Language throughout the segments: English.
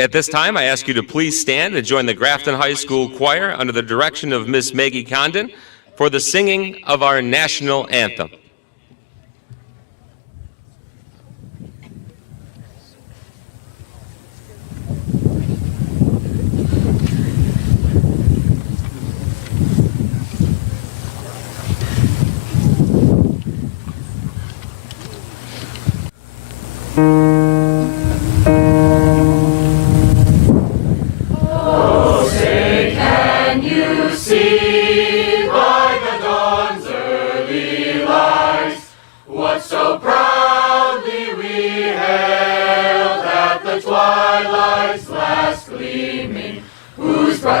At this time, I ask you to please stand and join the Grafton High School Choir under the direction of Miss Maggie Condon for the singing of our national anthem.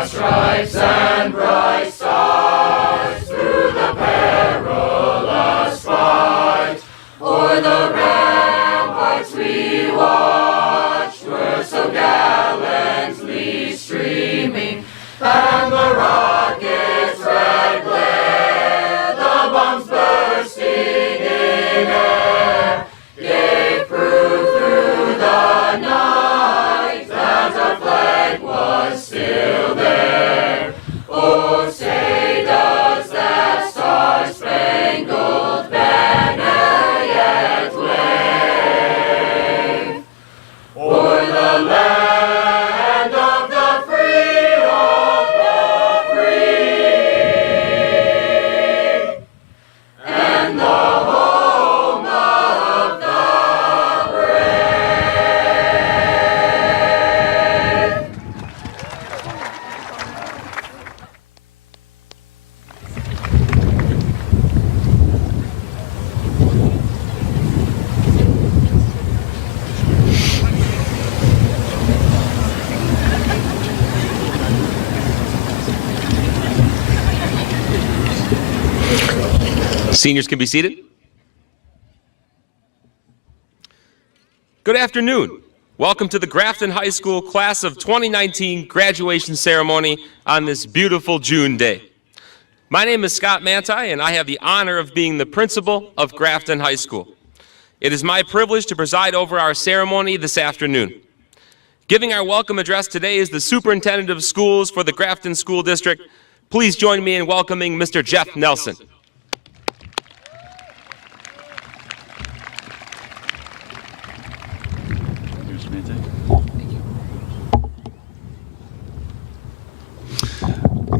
Stripes and bright stars through the perilous fight, o'er the ramparts we watched were so gallantly streaming, and the rockets' red glare, the bombs bursting in air, gave proof through the night that our flag was still there. Oh, say does that star-spangled banner yet wave o'er the land of the free, and the home of the brave. Seniors can be seated. Good afternoon. Welcome to the Grafton High School Class of 2019 graduation ceremony on this beautiful June day. My name is Scott Manti, and I have the honor of being the principal of Grafton High School. It is my privilege to preside over our ceremony this afternoon. Giving our welcome address today is the Superintendent of Schools for the Grafton School District. Please join me in welcoming Mr. Jeff Nelson.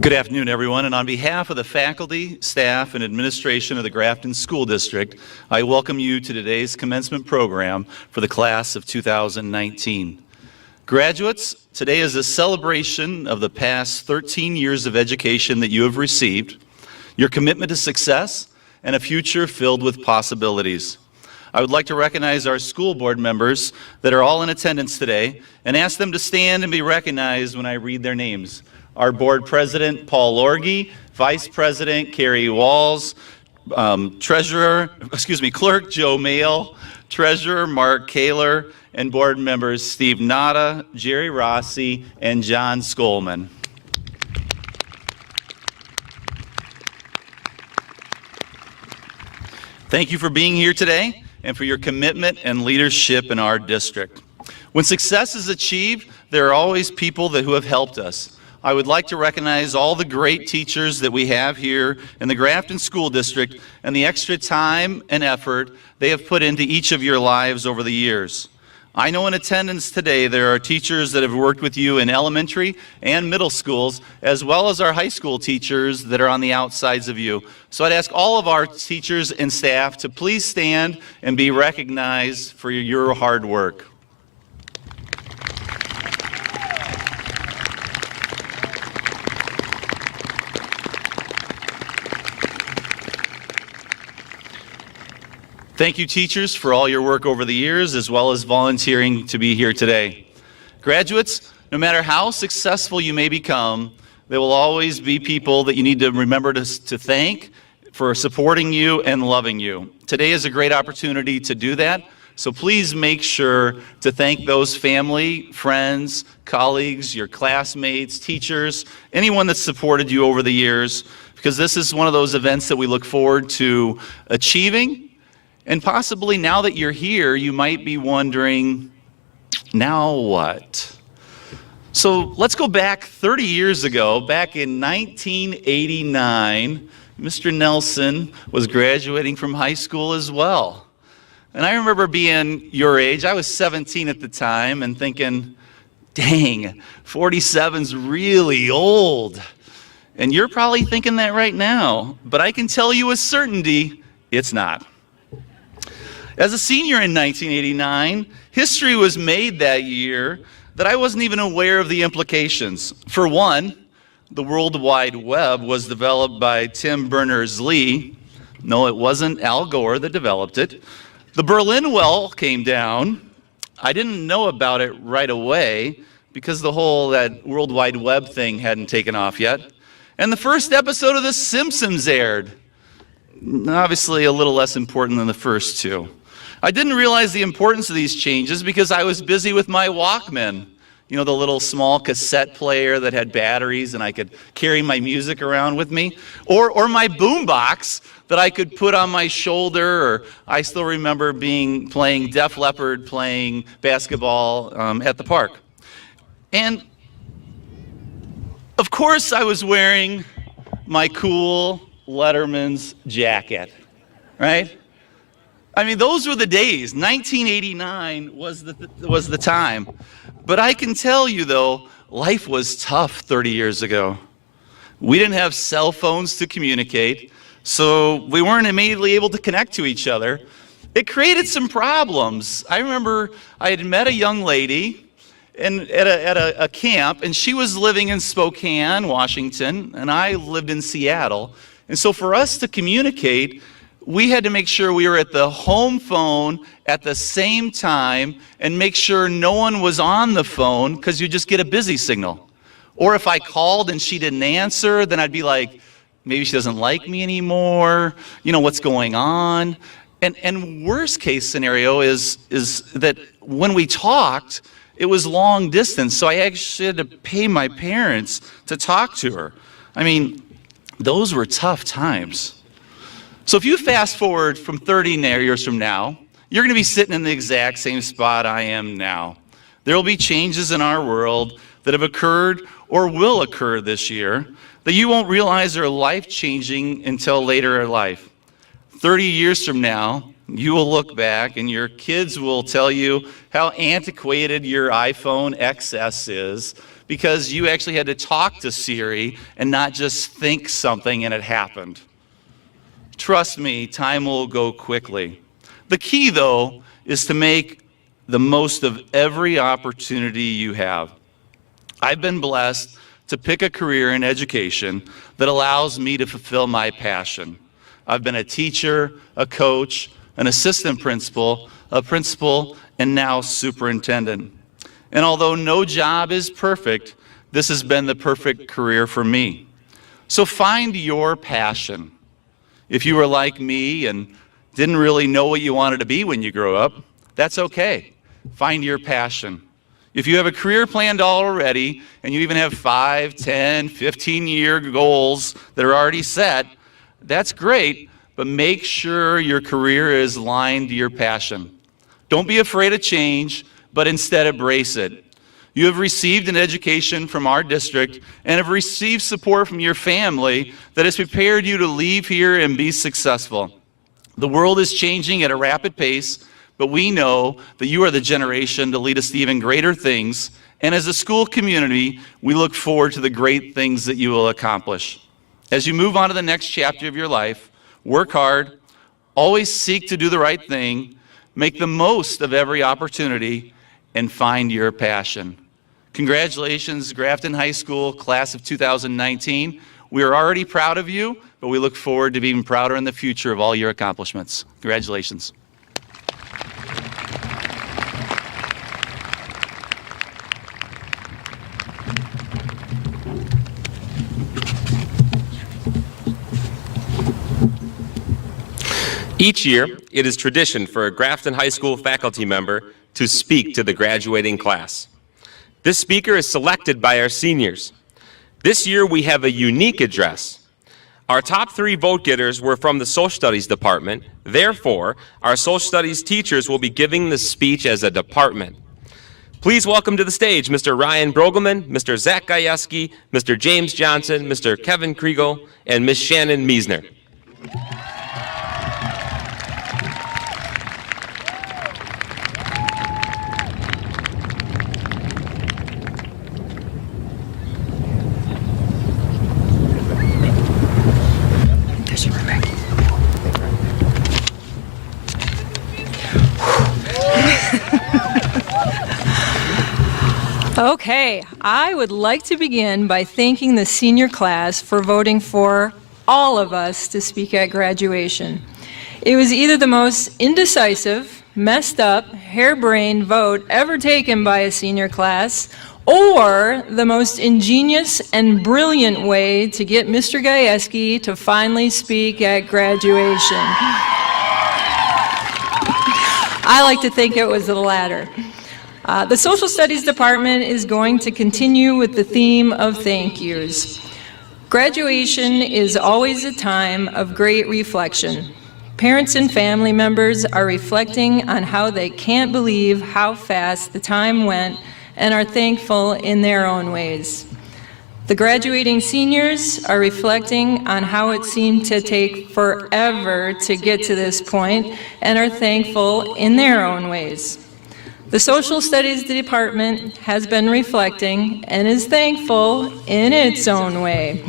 Good afternoon, everyone, and on behalf of the faculty, staff, and administration of the Grafton School District, I welcome you to today's commencement program for the class of 2019. Graduates, today is a celebration of the past 13 years of education that you have received, your commitment to success, and a future filled with possibilities. I would like to recognize our school board members that are all in attendance today and ask them to stand and be recognized when I read their names. Our board president, Paul Lorgy, vice president, Carrie Walls, clerk, Joe Mayle, treasurer, Mark Kaler, and board members, Steve Nada, Jerry Rossi, and John Skolman. Thank you for being here today and for your commitment and leadership in our district. When success is achieved, there are always people who have helped us. I would like to recognize all the great teachers that we have here in the Grafton School District and the extra time and effort they have put into each of your lives over the years. I know in attendance today there are teachers that have worked with you in elementary and middle schools, as well as our high school teachers that are on the outsides of you. So I'd ask all of our teachers and staff to please stand and be recognized for your hard work. Thank you, teachers, for all your work over the years, as well as volunteering to be here today. Graduates, no matter how successful you may become, there will always be people that you need to remember to thank for supporting you and loving you. Today is a great opportunity to do that, so please make sure to thank those family, friends, colleagues, your classmates, teachers, anyone that's supported you over the years, because this is one of those events that we look forward to achieving. And possibly now that you're here, you might be wondering, now what? So let's go back 30 years ago. Back in 1989, Mr. Nelson was graduating from high school as well. And I remember being your age. I was 17 at the time and thinking, dang, 47's really old. And you're probably thinking that right now, but I can tell you with certainty, it's not. As a senior in 1989, history was made that year that I wasn't even aware of the implications. For one, the World Wide Web was developed by Tim Berners-Lee. No, it wasn't Al Gore that developed it. The Berlin Wall came down. I didn't know about it right away because that World Wide Web thing hadn't taken off yet. And the first episode of The Simpsons aired. Obviously a little less important than the first two. I didn't realize the importance of these changes because I was busy with my Walkman. You know, the little small cassette player that had batteries and I could carry my music around with me. Or my boombox that I could put on my shoulder. Or I still remember playing Def Leppard, playing basketball at the park. And of course I was wearing my cool Letterman's jacket, right? I mean, those were the days. 1989 was the time. But I can tell you, though, life was tough 30 years ago. We didn't have cell phones to communicate, so we weren't immediately able to connect to each other. It created some problems. I remember I had met a young lady at a camp, and she was living in Spokane, Washington, and I lived in Seattle. And so for us to communicate, we had to make sure we were at the home phone at the same time and make sure no one was on the phone because you just get a busy signal. Or if I called and she didn't answer, then I'd be like, maybe she doesn't like me anymore, you know, what's going on? And worst case scenario is that when we talked, it was long distance, so I actually had to pay my parents to talk to her. I mean, those were tough times. So if you fast forward from 30 years from now, you're going to be sitting in the exact same spot I am now. There will be changes in our world that have occurred or will occur this year that you won't realize are life-changing until later in life. 30 years from now, you will look back and your kids will tell you how antiquated your iPhone XS is because you actually had to talk to Siri and not just think something and it happened. Trust me, time will go quickly. The key, though, is to make the most of every opportunity you have. I've been blessed to pick a career in education that allows me to fulfill my passion. I've been a teacher, a coach, an assistant principal, a principal, and now superintendent. And although no job is perfect, this has been the perfect career for me. So find your passion. If you were like me and didn't really know what you wanted to be when you grew up, that's okay. Find your passion. If you have a career planned already and you even have 5, 10, 15-year goals that are already set, that's great, but make sure your career is aligned to your passion. Don't be afraid of change, but instead embrace it. You have received an education from our district and have received support from your family that has prepared you to leave here and be successful. The world is changing at a rapid pace, but we know that you are the generation to lead us to even greater things. And as a school community, we look forward to the great things that you will accomplish. As you move on to the next chapter of your life, work hard, always seek to do the right thing, make the most of every opportunity, and find your passion. Congratulations, Grafton High School, class of 2019. We are already proud of you, but we look forward to being prouder in the future of all your accomplishments. Congratulations. Each year, it is tradition for a Grafton High School faculty member to speak to the graduating class. This speaker is selected by our seniors. This year, we have a unique address. Our top 3 vote getters were from the Social Studies department. Therefore, our Social Studies teachers will be giving the speech as a department. Please welcome to the stage Mr. Ryan Brogelman, Mr. Zach Gajewski, Mr. James Johnson, Mr. Kevin Kriegel, and Ms. Shannon Miesner. Okay, I would like to begin by thanking the senior class for voting for all of us to speak at graduation. It was either the most indecisive, messed up, harebrained vote ever taken by a senior class, or the most ingenious and brilliant way to get Mr. Gajewski to finally speak at graduation. I like to think it was the latter. The Social Studies Department is going to continue with the theme of thank yous. Graduation is always a time of great reflection. Parents and family members are reflecting on how they can't believe how fast the time went and are thankful in their own ways. The graduating seniors are reflecting on how it seemed to take forever to get to this point and are thankful in their own ways. The Social Studies Department has been reflecting and is thankful in its own way.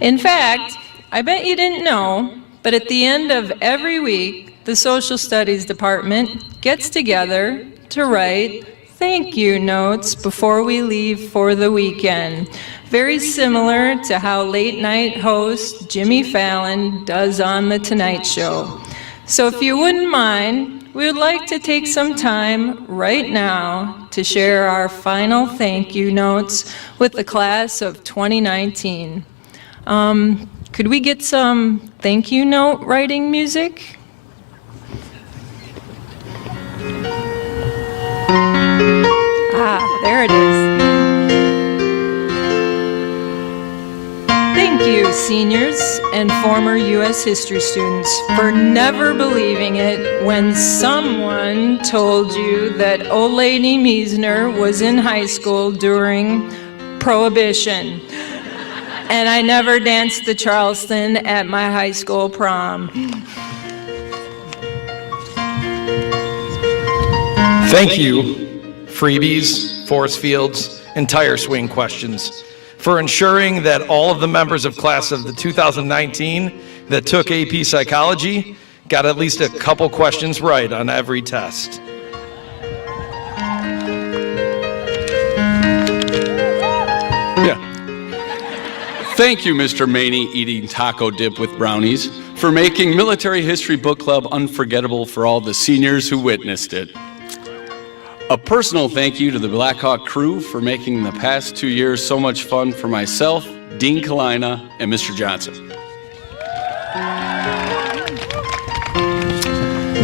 In fact, I bet you didn't know, but at the end of every week, the Social Studies Department gets together to write thank you notes before we leave for the weekend. Very similar to how late night host Jimmy Fallon does on The Tonight Show. So if you wouldn't mind, we would like to take some time right now to share our final thank you notes with the class of 2019. Could we get some thank you note writing music? Ah, there it is. Thank you, seniors and former U.S. history students, for never believing it when someone told you that old lady Miesner was in high school during Prohibition. And I never danced the Charleston at my high school prom. Thank you, freebies, force fields, and tire swing questions, for ensuring that all of the members of class of the 2019 that took AP Psychology got at least a couple questions right on every test. Thank you, Mr. Maney, eating taco dip with brownies, for making Military History Book Club unforgettable for all the seniors who witnessed it. A personal thank you to the Black Hawk crew for making the past 2 years so much fun for myself, Dean Kalina, and Mr. Johnson.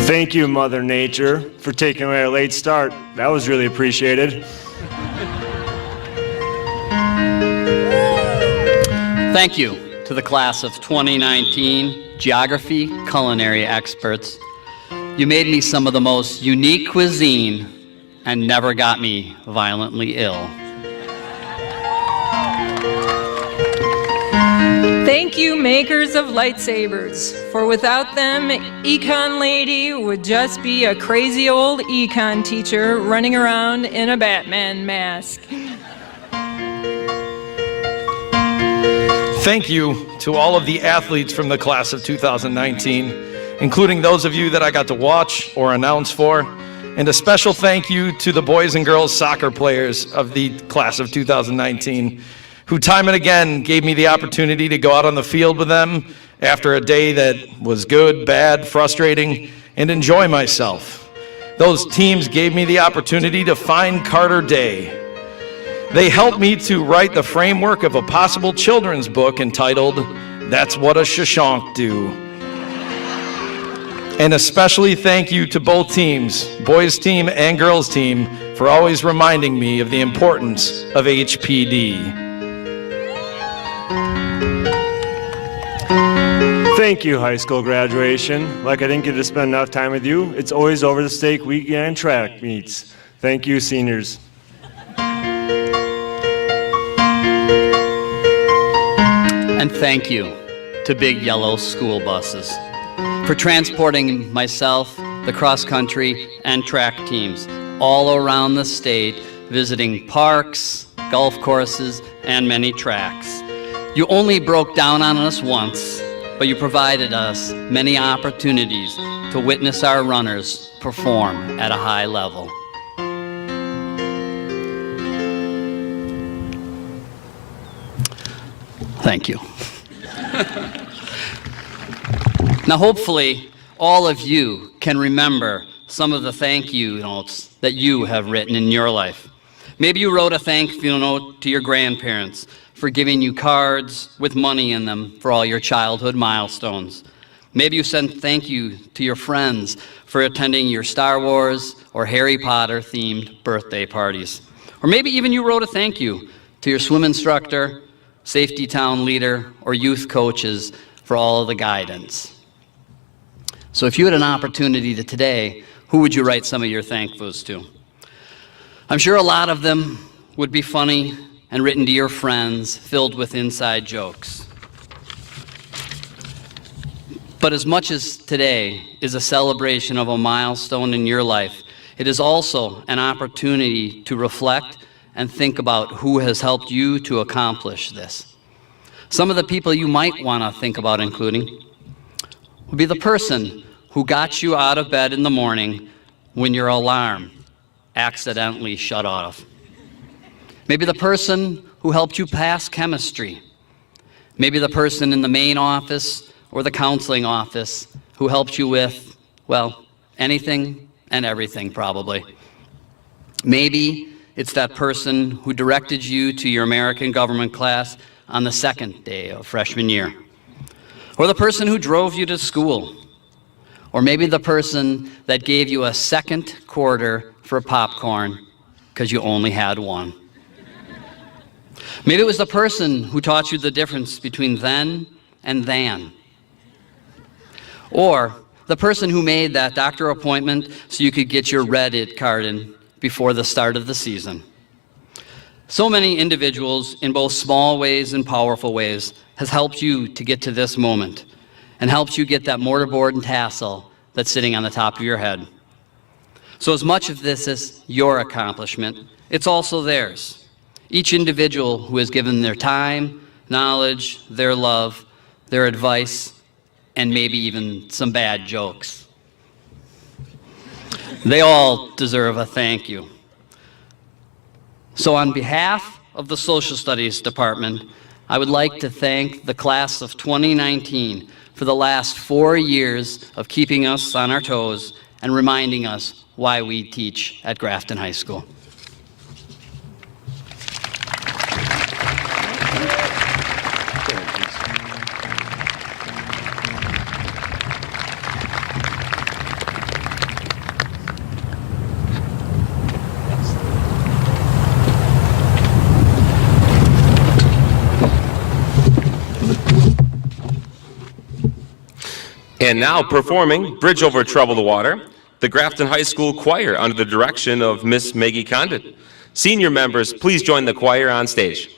Thank you, Mother Nature, for taking away our late start. That was really appreciated. Thank you to the class of 2019 geography culinary experts. You made me some of the most unique cuisine and never got me violently ill. Thank you, makers of lightsabers, for without them, Econ Lady would just be a crazy old econ teacher running around in a Batman mask. Thank you to all of the athletes from the class of 2019, including those of you that I got to watch or announce for, and a special thank you to the boys and girls soccer players of the class of 2019, who time and again gave me the opportunity to go out on the field with them after a day that was good, bad, frustrating, and enjoy myself. Those teams gave me the opportunity to find Carter Day. They helped me to write the framework of a possible children's book entitled, That's What a Shashank Do. And especially thank you to both teams, boys team and girls team, for always reminding me of the importance of HPD. Thank you, high school graduation. Like I didn't get to spend enough time with you, it's always over the stake weekend track meets. Thank you, seniors. And thank you to Big Yellow school buses for transporting myself, the cross-country, and track teams all around the state, visiting parks, golf courses, and many tracks. You only broke down on us once, but you provided us many opportunities to witness our runners perform at a high level. Thank you. Now, hopefully, all of you can remember some of the thank you notes that you have written in your life. Maybe you wrote a thank you note to your grandparents for giving you cards with money in them for all your childhood milestones. Maybe you sent thank you to your friends for attending your Star Wars or Harry Potter themed birthday parties. Or maybe even you wrote a thank you to your swim instructor, safety town leader, or youth coaches for all of the guidance. So if you had an opportunity to today, who would you write some of your thank yous to? I'm sure a lot of them would be funny and written to your friends, filled with inside jokes. But as much as today is a celebration of a milestone in your life, it is also an opportunity to reflect and think about who has helped you to accomplish this. Some of the people you might want to think about including would be the person who got you out of bed in the morning when your alarm accidentally shut off. Maybe the person who helped you pass chemistry. Maybe the person in the main office or the counseling office who helped you with, well, anything and everything probably. Maybe it's that person who directed you to your American government class on the second day of freshman year. Or the person who drove you to school. Or maybe the person that gave you a second quarter for popcorn because you only had one. Maybe it was the person who taught you the difference between then and than. Or the person who made that doctor appointment so you could get your Reddit card in before the start of the season. So many individuals in both small ways and powerful ways has helped you to get to this moment and helped you get that mortarboard and tassel that's sitting on the top of your head. So as much of this is your accomplishment, it's also theirs. Each individual who has given their time, knowledge, their love, their advice, and maybe even some bad jokes. They all deserve a thank you. So on behalf of the Social Studies Department, I would like to thank the class of 2019 for the last 4 years of keeping us on our toes and reminding us why we teach at Grafton High School. And now performing Bridge Over Troubled Water, the Grafton High School Choir under the direction of Miss Maggie Condon. Senior members, please join the choir on stage.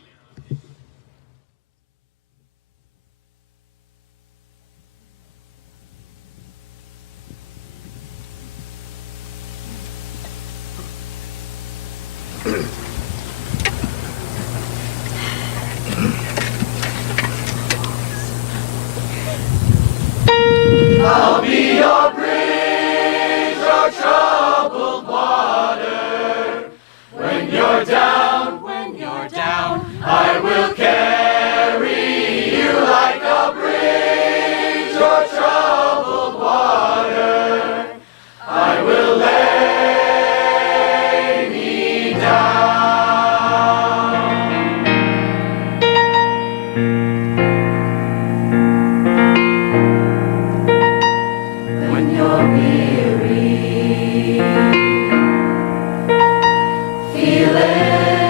I'll be your bridge, your troubled water. When you're down, I will carry you like a bridge, your troubled water. I will lay me down. When you're weary, feel it.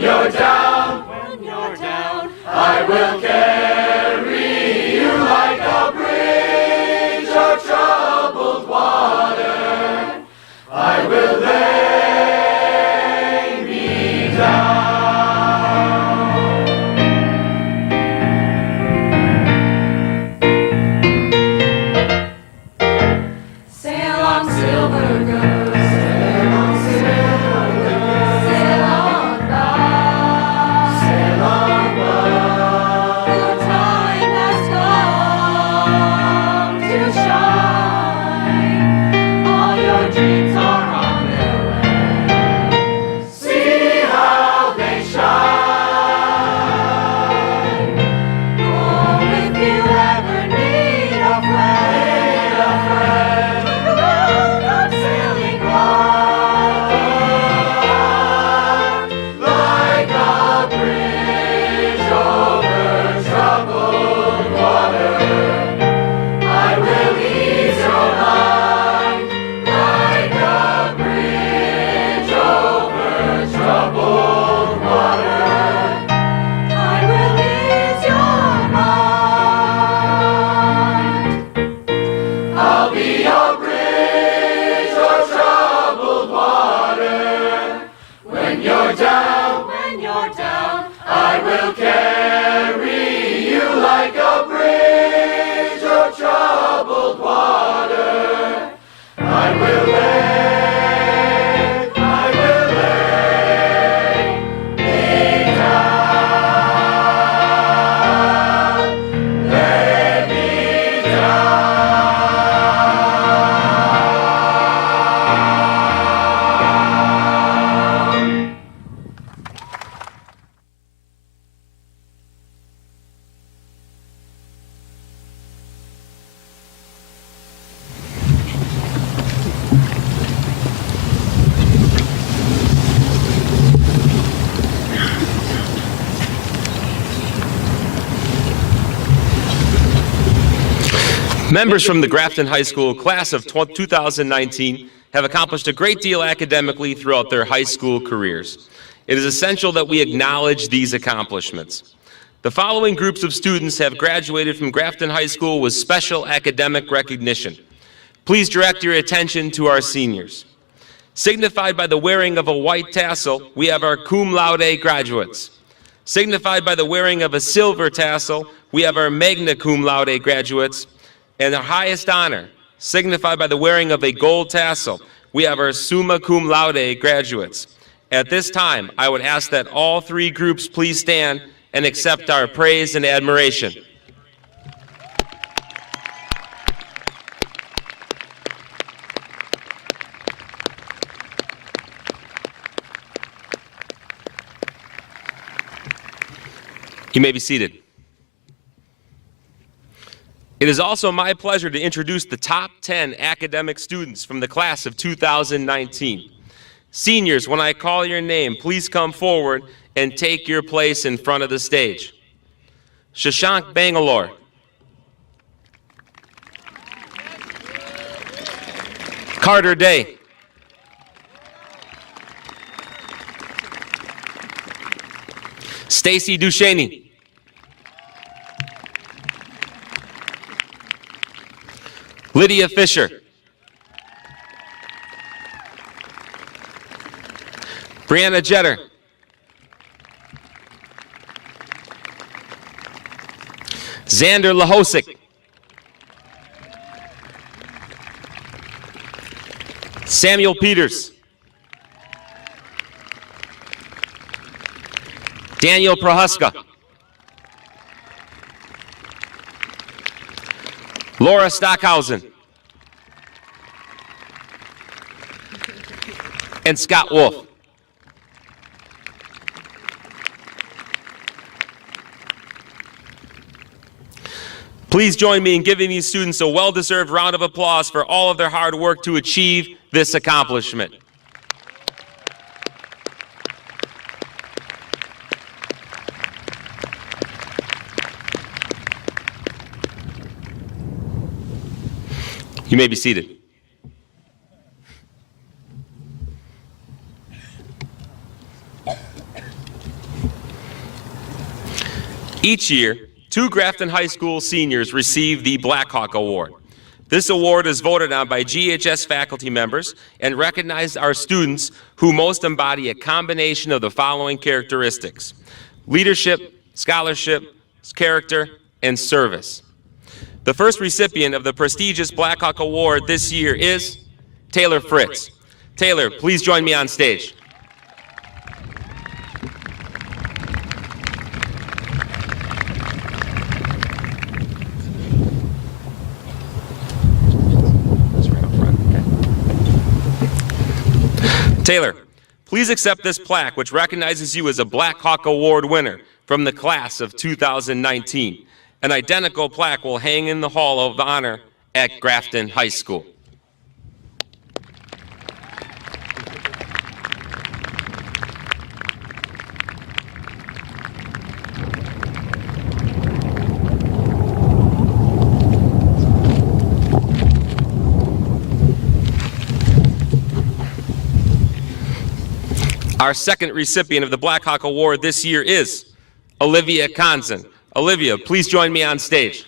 you're down, I will carry you like a bridge of troubled water. I will lay me down. Sail on, silver girl, sail on, silver girl, sail on by, sail on by. The time has come to shine. All your dreams are on their way. See how they shine. Oh, if you ever need a friend, I'm sailing wide, like a bridge over troubled water. I will ease your mind, like a bridge over troubled water. I will ease your mind. I'll be your bridge o'er troubled water. When you're down, I will carry you like a bridge o'er troubled water. I will lay me down, lay me down. Members from the Grafton High School class of 2019 have accomplished a great deal academically throughout their high school careers. It is essential that we acknowledge these accomplishments. The following groups of students have graduated from Grafton High School with special academic recognition. Please direct your attention to our seniors. Signified by the wearing of a white tassel, we have our cum laude graduates. Signified by the wearing of a silver tassel, we have our magna cum laude graduates. And our highest honor, signified by the wearing of a gold tassel, we have our summa cum laude graduates. At this time, I would ask that all three groups please stand and accept our praise and admiration. You may be seated. It is also my pleasure to introduce the top 10 academic students from the class of 2019. Seniors, when I call your name, please come forward and take your place in front of the stage. Shashank Bangalore. Carter Day. Stacy Ducheney. Lydia Fisher. Brianna Jetter. Xander Lahosik. Samuel Peters. Daniel Prohaska. Laura Stockhausen. And Scott Wolf. Please join me in giving these students a well-deserved round of applause for all of their hard work to achieve this accomplishment. You may be seated. Each year, 2 Grafton High School seniors receive the Black Hawk Award. This award is voted on by GHS faculty members and recognizes our students who most embody a combination of the following characteristics: leadership, scholarship, character, and service. The first recipient of the prestigious Black Hawk Award this year is Taylor Fritz. Taylor, please join me on stage. Taylor, please accept this plaque, which recognizes you as a Black Hawk Award winner from the class of 2019. An identical plaque will hang in the Hall of Honor at Grafton High School. Our second recipient of the Black Hawk Award this year is Olivia Conzen. Olivia, please join me on stage.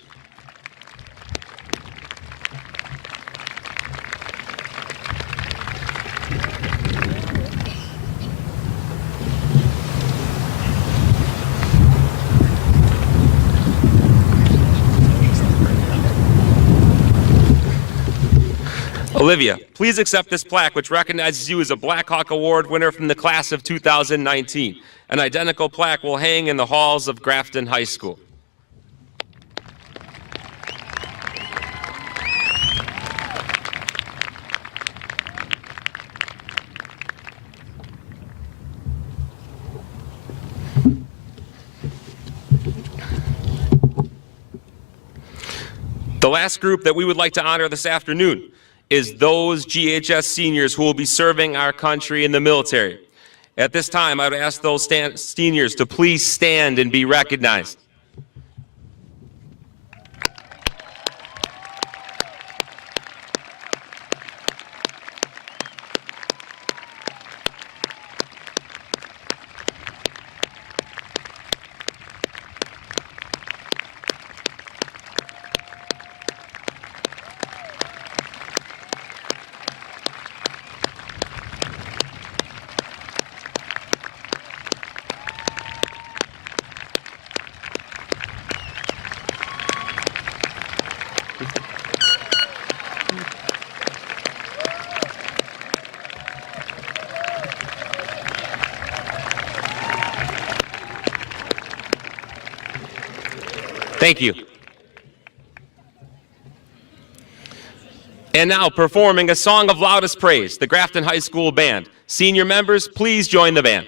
Olivia, please accept this plaque, which recognizes you as a Black Hawk Award winner from the class of 2019. An identical plaque will hang in the halls of Grafton High School. The last group that we would like to honor this afternoon is those GHS seniors who will be serving our country in the military. At this time, I would ask those seniors to please stand and be recognized. Thank you. And now, performing a song of loudest praise, the Grafton High School Band. Senior members, please join the band.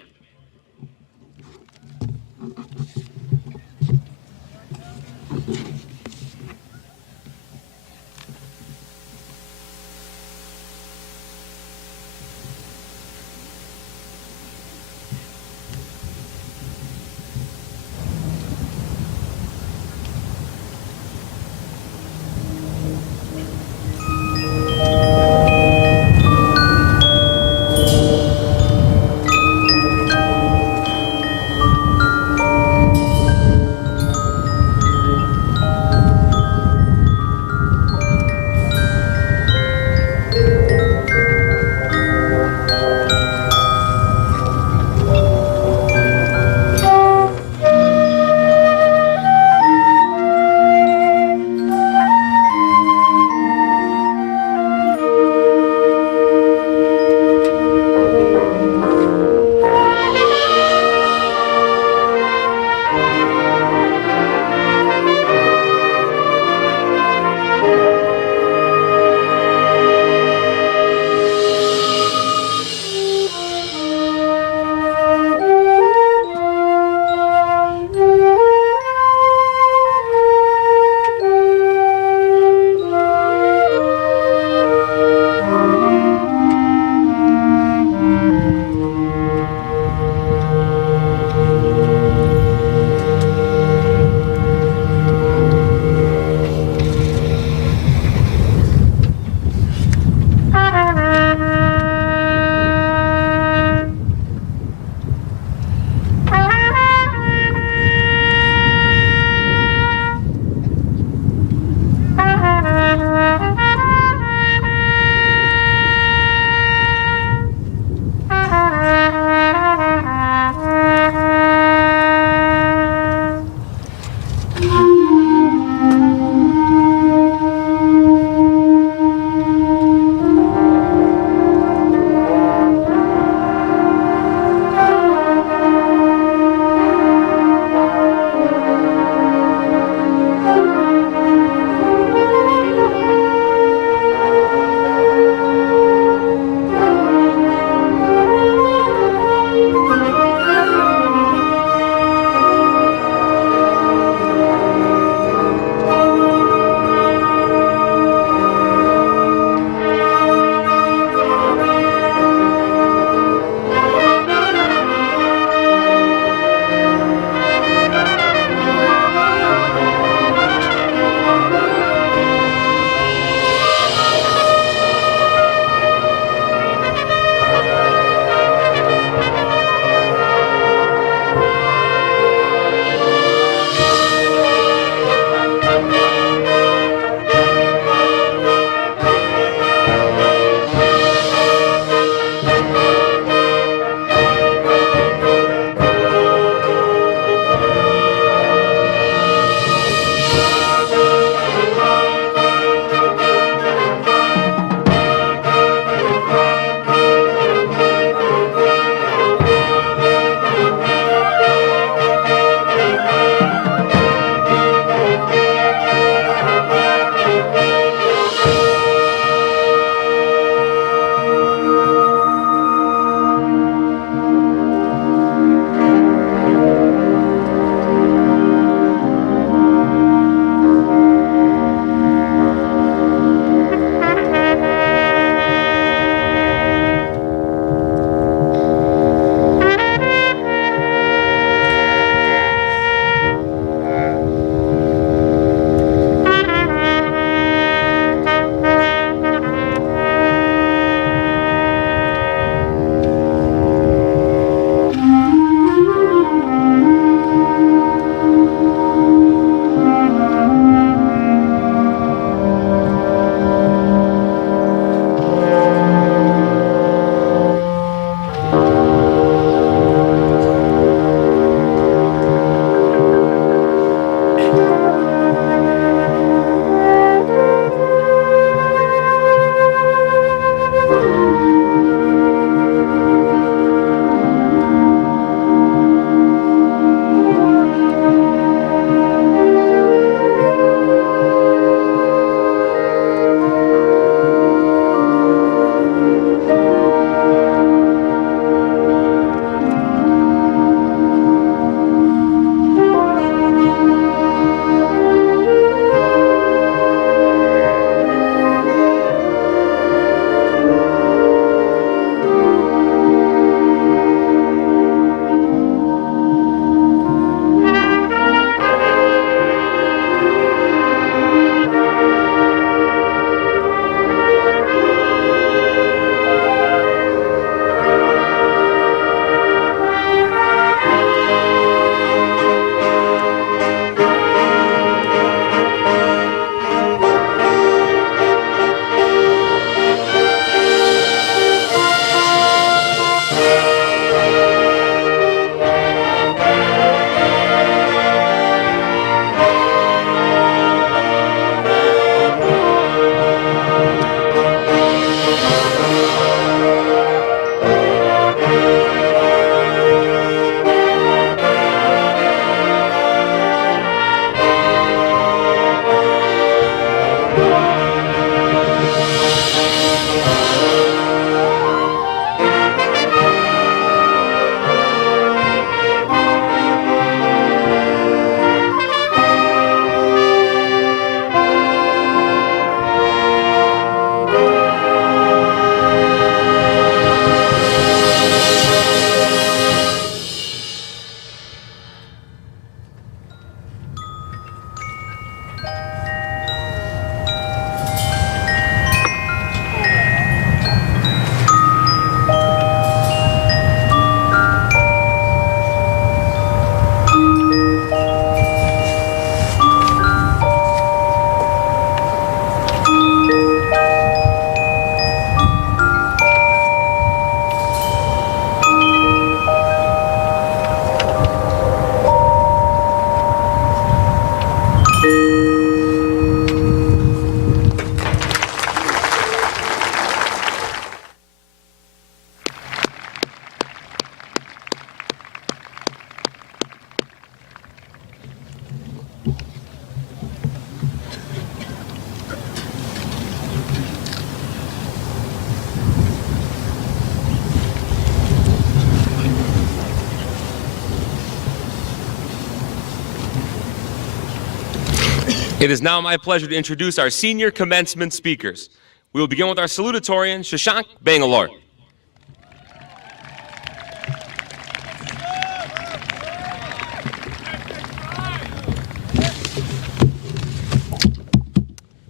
It is now my pleasure to introduce our senior commencement speakers. We will begin with our salutatorian, Shashank Bangalore.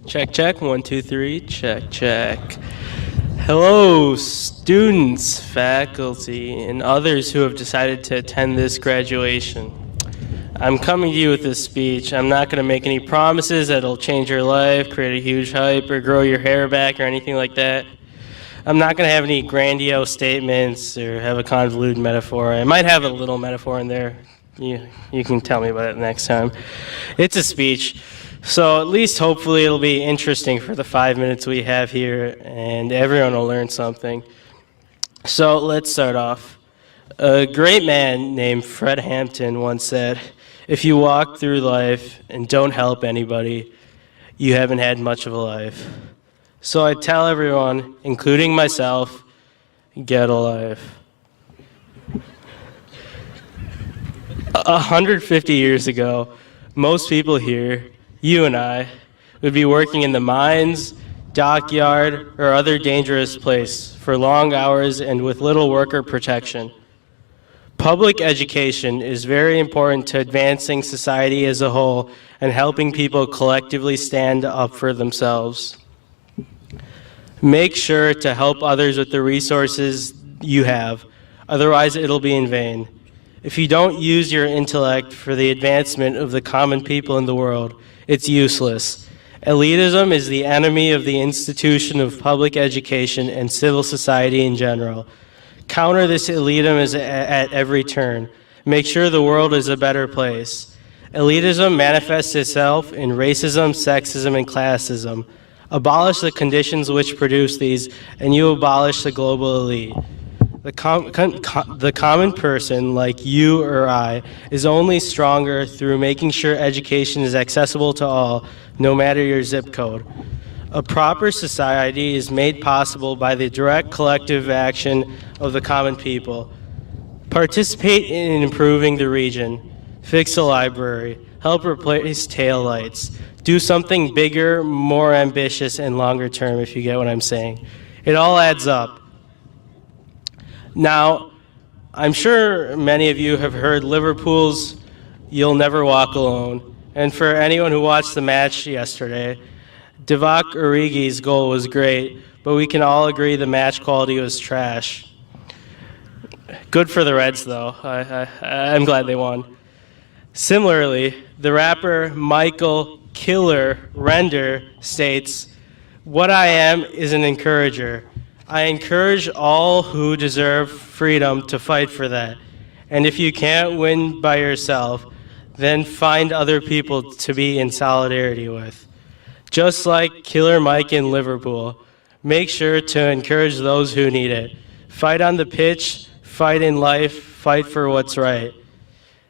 Check, check, 1, 2, 3, check, check. Hello, students, faculty, and others who have decided to attend this graduation. I'm coming to you with this speech. I'm not going to make any promises that it'll change your life, create a huge hype, or grow your hair back, or anything like that. I'm not going to have any grandiose statements or have a convoluted metaphor. I might have a little metaphor in there. You can tell me about it next time. It's a speech. So at least hopefully it'll be interesting for the 5 minutes we have here, and everyone will learn something. So let's start off. A great man named Fred Hampton once said, "If you walk through life and don't help anybody, you haven't had much of a life." So I tell everyone, including myself, get a life. 150 years ago, most people here, you and I, would be working in the mines, dockyard, or other dangerous place for long hours and with little worker protection. Public education is very important to advancing society as a whole and helping people collectively stand up for themselves. Make sure to help others with the resources you have, otherwise it'll be in vain. If you don't use your intellect for the advancement of the common people in the world, it's useless. Elitism is the enemy of the institution of public education and civil society in general. Counter this elitism at every turn. Make sure the world is a better place. Elitism manifests itself in racism, sexism, and classism. Abolish the conditions which produce these, and you abolish the global elite. The common person, like you or I, is only stronger through making sure education is accessible to all, no matter your zip code. A proper society is made possible by the direct collective action of the common people. Participate in improving the region. Fix a library. Help replace taillights. Do something bigger, more ambitious, and longer term, if you get what I'm saying. It all adds up. Now, I'm sure many of you have heard Liverpool's "You'll Never Walk Alone." And for anyone who watched the match yesterday, Divock Origi's goal was great, but we can all agree the match quality was trash. Good for the Reds, though. I'm glad they won. Similarly, the rapper Michael Killer Render states, "What I am is an encourager. I encourage all who deserve freedom to fight for that. And if you can't win by yourself, then find other people to be in solidarity with." Just like Killer Mike in Liverpool, make sure to encourage those who need it. Fight on the pitch, fight in life, fight for what's right.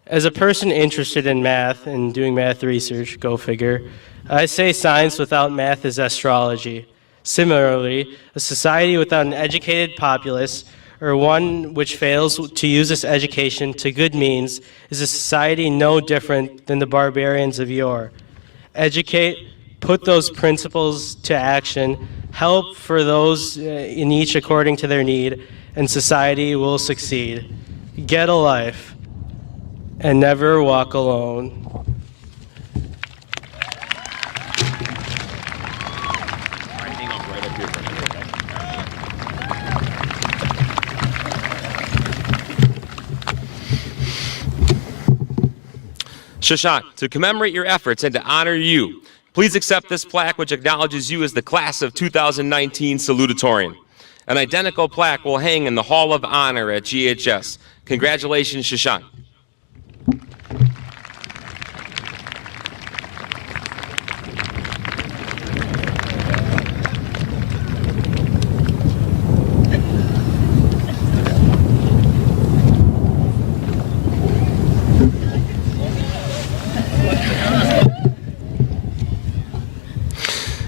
As a person interested in math and doing math research, go figure, I say science without math is astrology. Similarly, a society without an educated populace, or one which fails to use this education to good means, is a society no different than the barbarians of yore. Educate, put those principles to action, help for those in each according to their need, and society will succeed. Get a life, and never walk alone. Shashank, to commemorate your efforts and to honor you, please accept this plaque which acknowledges you as the class of 2019 Salutatorian. An identical plaque will hang in the Hall of Honor at GHS. Congratulations, Shashank.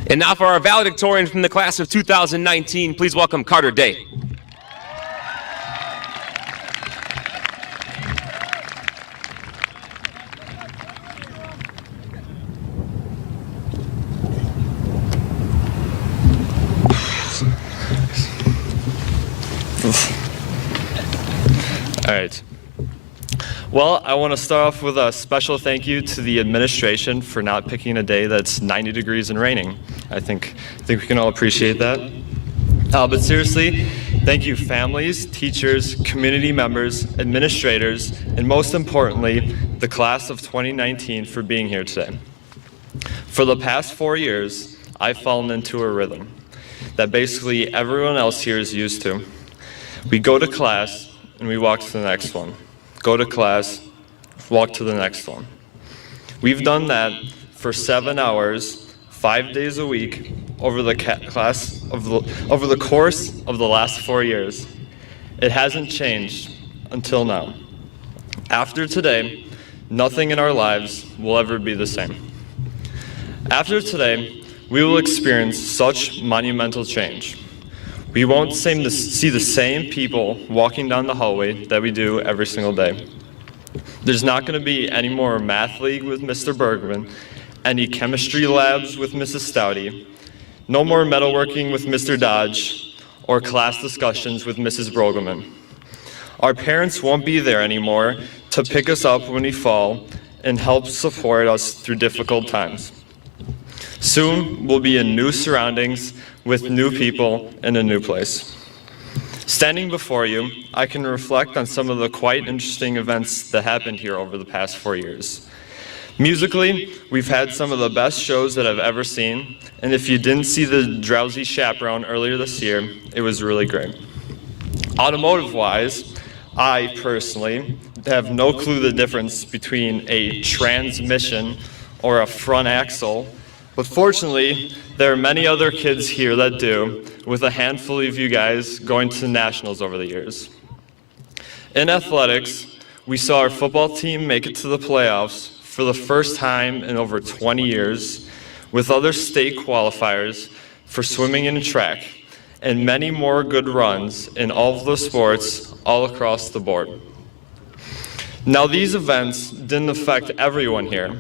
And now for our valedictorian from the class of 2019, please welcome Carter Day. right. Well, I want to start off with a special thank you to the administration for not picking a day that's 90 degrees and raining. I think we can all appreciate that. But seriously, thank you families, teachers, community members, administrators, and most importantly, the class of 2019 for being here today. For the past 4 years, I've fallen into a rhythm that basically everyone else here is used to. We go to class and we walk to the next one. Go to class, walk to the next one. We've done that for 7 hours, 5 days a week, over the course of the last 4 years. It hasn't changed until now. After today, nothing in our lives will ever be the same. After today, we will experience such monumental change. We won't see the same people walking down the hallway that we do every single day. There's not going to be any more math league with Mr. Bergman, any chemistry labs with Mrs. Stouty, no more metalworking with Mr. Dodge, or class discussions with Mrs. Brogelman. Our parents won't be there anymore to pick us up when we fall and help support us through difficult times. Soon, we'll be in new surroundings with new people in a new place. Standing before you, I can reflect on some of the quite interesting events that happened here over the past 4 years. Musically, we've had some of the best shows that I've ever seen, and if you didn't see the Drowsy Chaperone earlier this year, it was really great. Automotive-wise, I personally have no clue the difference between a transmission or a front axle, but fortunately, there are many other kids here that do, with a handful of you guys going to nationals over the years. In athletics, we saw our football team make it to the playoffs for the first time in over 20 years, with other state qualifiers for swimming and track, and many more good runs in all of the sports all across the board. Now, these events didn't affect everyone here,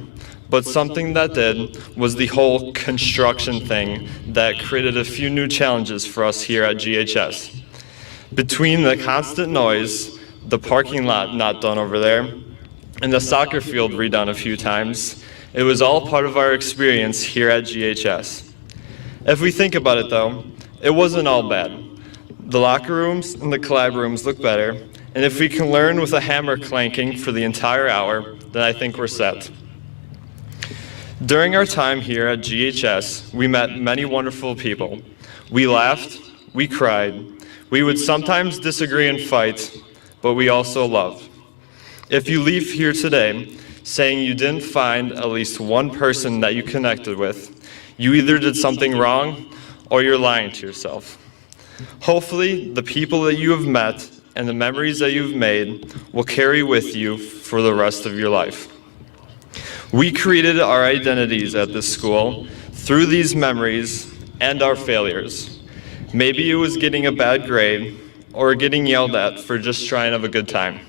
but something that did was the whole construction thing that created a few new challenges for us here at GHS. Between the constant noise, the parking lot not done over there, and the soccer field redone a few times, it was all part of our experience here at GHS. If we think about it though, it wasn't all bad. The locker rooms and the collab rooms look better, and if we can learn with a hammer clanking for the entire hour, then I think we're set. During our time here at GHS, we met many wonderful people. We laughed, we cried, we would sometimes disagree and fight, but we also loved. If you leave here today saying you didn't find at least one person that you connected with, you either did something wrong or you're lying to yourself. Hopefully, the people that you have met and the memories that you've made will carry with you for the rest of your life. We created our identities at this school through these memories and our failures. Maybe it was getting a bad grade or getting yelled at for just trying to have a good time.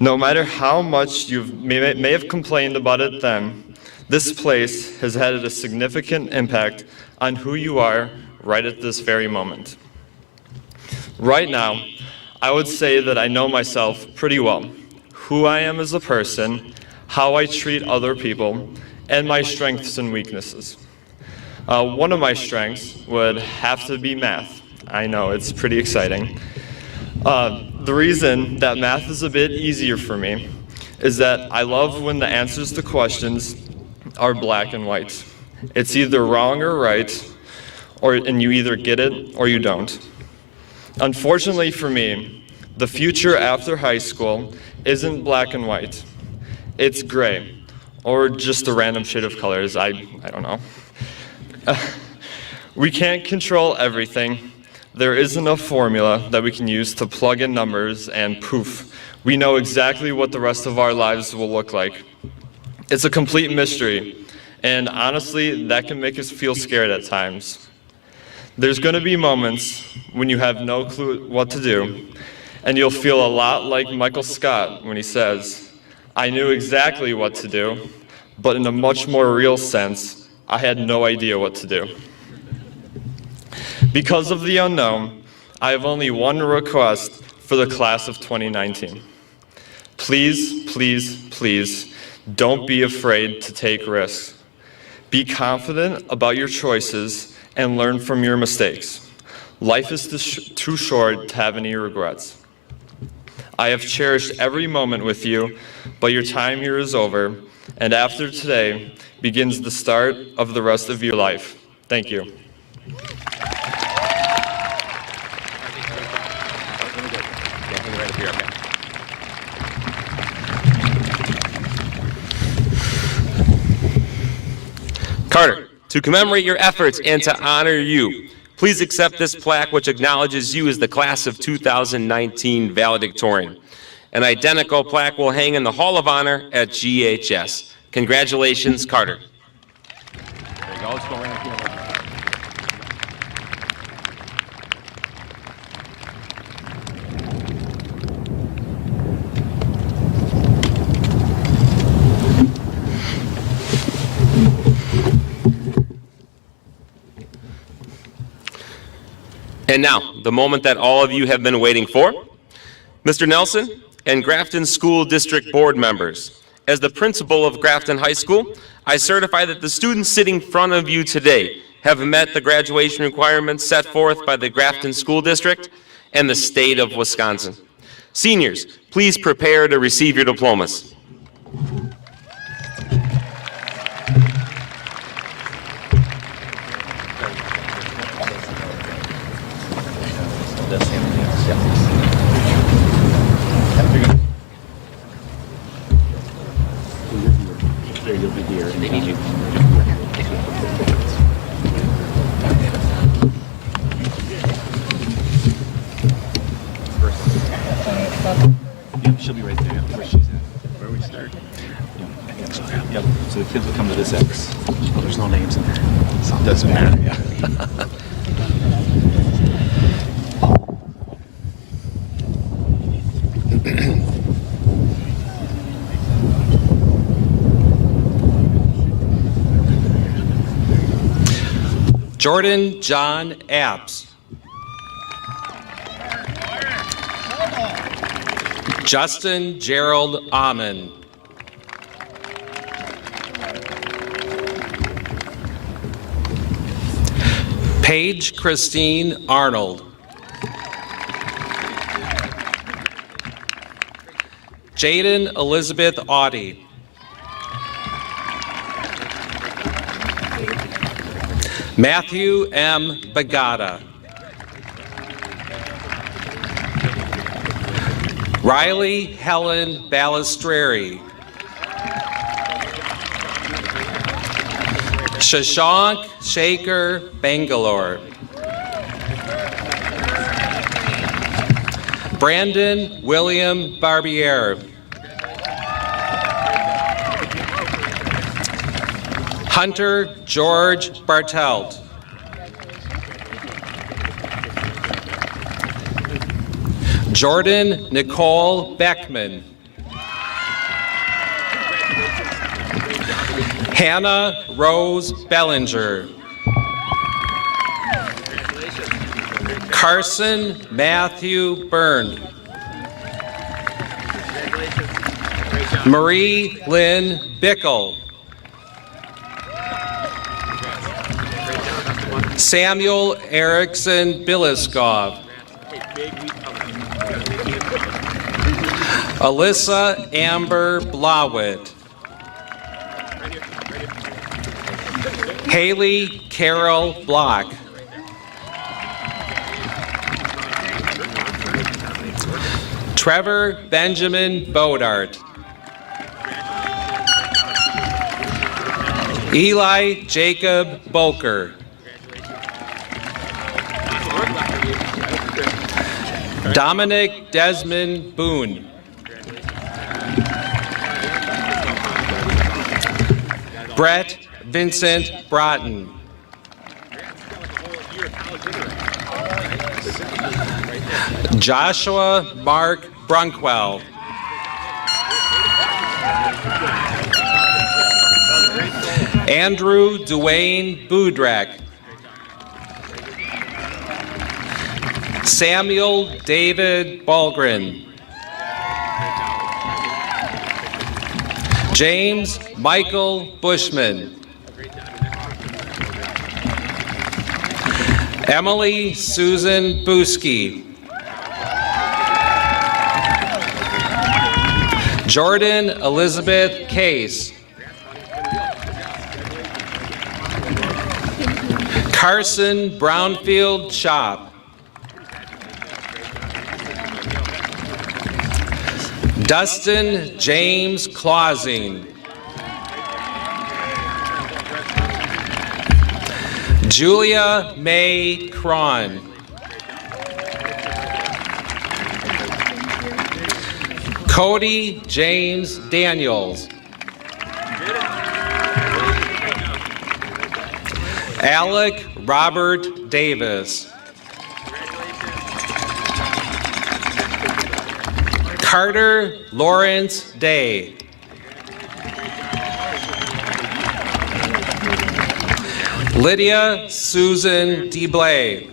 No matter how much you may have complained about it then, this place has had a significant impact on who you are right at this very moment. Right now, I would say that I know myself pretty well, who I am as a person, how I treat other people, and my strengths and weaknesses. One of my strengths would have to be math. I know, it's pretty exciting. The reason that math is a bit easier for me is that I love when the answers to questions are black and white. It's either wrong or right, and you either get it or you don't. Unfortunately for me, the future after high school isn't black and white. It's gray, or just a random shade of colors, I don't know. We can't control everything. There isn't a formula that we can use to plug in numbers and poof, we know exactly what the rest of our lives will look like. It's a complete mystery, and honestly, that can make us feel scared at times. There's going to be moments when you have no clue what to do, and you'll feel a lot like Michael Scott when he says, "I knew exactly what to do, but in a much more real sense, I had no idea what to do." Because of the unknown, I have only one request for the class of 2019. Please, please, please, don't be afraid to take risks. Be confident about your choices and learn from your mistakes. Life is too short to have any regrets. I have cherished every moment with you, but your time here is over, and after today begins the start of the rest of your life. Thank you. Carter, to commemorate your efforts and to honor you, please accept this plaque which acknowledges you as the class of 2019 valedictorian. An identical plaque will hang in the Hall of Honor at GHS. Congratulations, Carter. There you go. Let's go right up here. And now, the moment that all of you have been waiting for. Mr. Nelson and Grafton School District Board members, as the principal of Grafton High School, I certify that the students sitting in front of you today have met the graduation requirements set forth by the Grafton School District and the state of Wisconsin. Seniors, please prepare to receive your diplomas. She'll be right there, where she's at. Where we start? I think so, yeah. Yep, so the kids will come to this X. Oh, there's no names in there. So it doesn't matter, yeah. Jordan John Apps. Justin Gerald Amon. Paige Christine Arnold. Jaden Elizabeth Audie. Matthew M. Bagata. Riley Helen Balistreri. Shashank Shaker Bangalore. Brandon William Barbier. Hunter George Bartelt. Jordan Nicole Beckman. Hannah Rose Bellinger. Carson Matthew Byrne. Marie Lynn Bickle. Samuel Erickson Billiskov. Alyssa Amber Blawit. Haley Carol Block. Trevor Benjamin Bodart. Eli Jacob Boker. Dominic Desmond Boone. Brett Vincent Broughton. Joshua Mark Brunkwell. Andrew Dwayne Budrak. Samuel David Balgren. James Michael Bushman. Emily Susan Buski. Jordan Elizabeth Case. Carson Brownfield Shop. Dustin James Clausing. Julia May Cron. Cody James Daniels. Alec Robert Davis. Carter Lawrence Day. Lydia Susan DeBlay.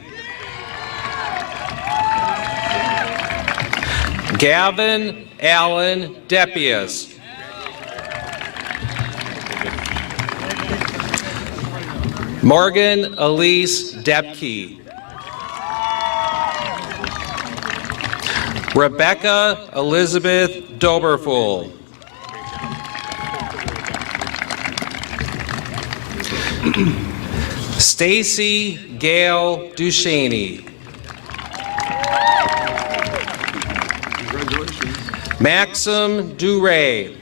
Gavin Allen Depius. Morgan Elise Depke. Rebecca Elizabeth Doberfool. Stacy Gail Duchaney. Maxim Duray.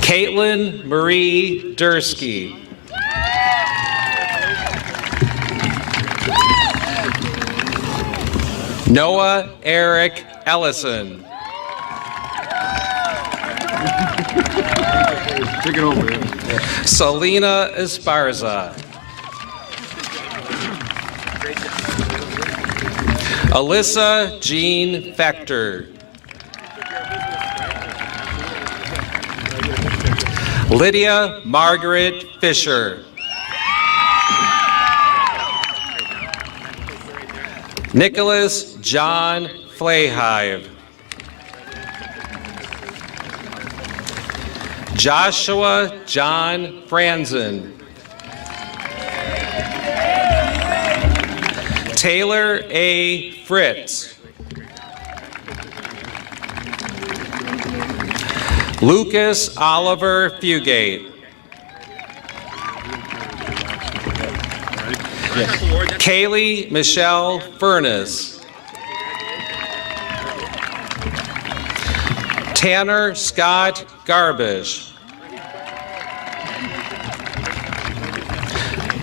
Caitlin Marie Dursky. Noah Eric Ellison. Take it over. Selena Esparza. Alyssa Jean Fector. Lydia Margaret Fisher. Nicholas John Flayhive. Joshua John Franzen. Taylor A. Fritz. Lucas Oliver Fugate. Kaylee Michelle Furness. Tanner Scott Garbish.